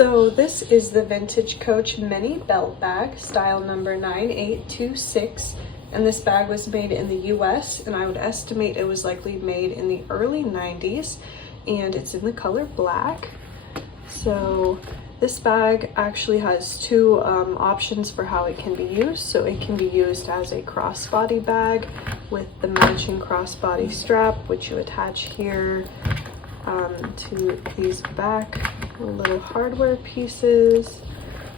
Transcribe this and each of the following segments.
So this is the Vintage Coach Mini Belt Bag, style number 9826. And this bag was made in the US, and I would estimate it was likely made in the early 90s, and it's in the color black. So this bag actually has two options for how it can be used. So it can be used as a crossbody bag with the matching crossbody strap, which you attach here to these back little hardware pieces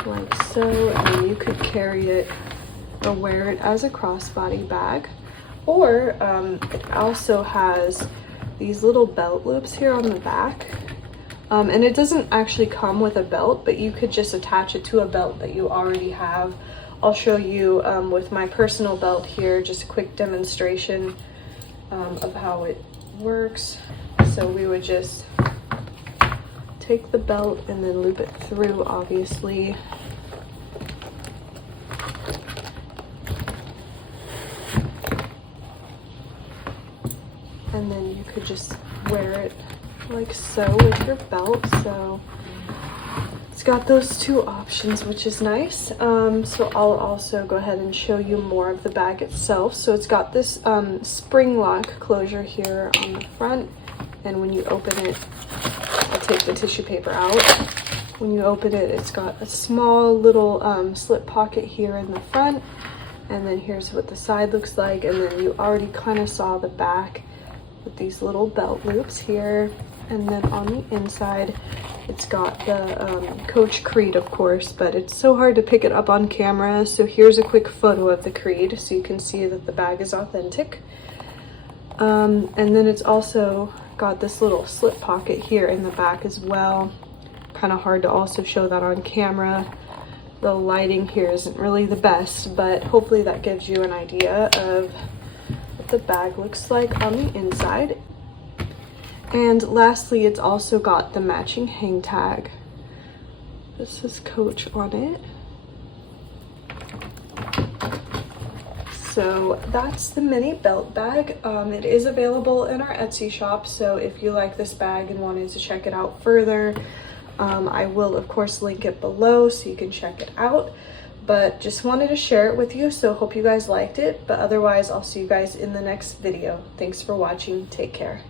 like so, and then you could carry it or wear it as a crossbody bag. Or it also has these little belt loops here on the back, and it doesn't actually come with a belt, but you could just attach it to a belt that you already have. I'll show you with my personal belt here, just a quick demonstration of how it works. So we would just take the belt and then loop it through, obviously. And then you could just wear it like so with your belt. So it's got those two options, which is nice. So I'll also go ahead and show you more of the bag itself. So it's got this spring lock closure here on the front, and when you open it, I'll take the tissue paper out. When you open it, it's got a small little slip pocket here in the front, and then here's what the side looks like. And then you already kind of saw the back with these little belt loops here. And then on the inside, it's got the Coach Creed, of course, but it's so hard to pick it up on camera. So here's a quick photo of the Creed so you can see that the bag is authentic. And then it's also got this little slip pocket here in the back as well. Kind of hard to also show that on camera. The lighting here isn't really the best, but hopefully that gives you an idea of what the bag looks like on the inside. And lastly, it's also got the matching hang tag. This is Coach on it. So that's the mini belt bag. It is available in our Etsy shop, so if you like this bag and wanted to check it out further, I will of course link it below so you can check it out. But just wanted to share it with you, so hope you guys liked it. But otherwise, I'll see you guys in the next video. Thanks for watching. Take care.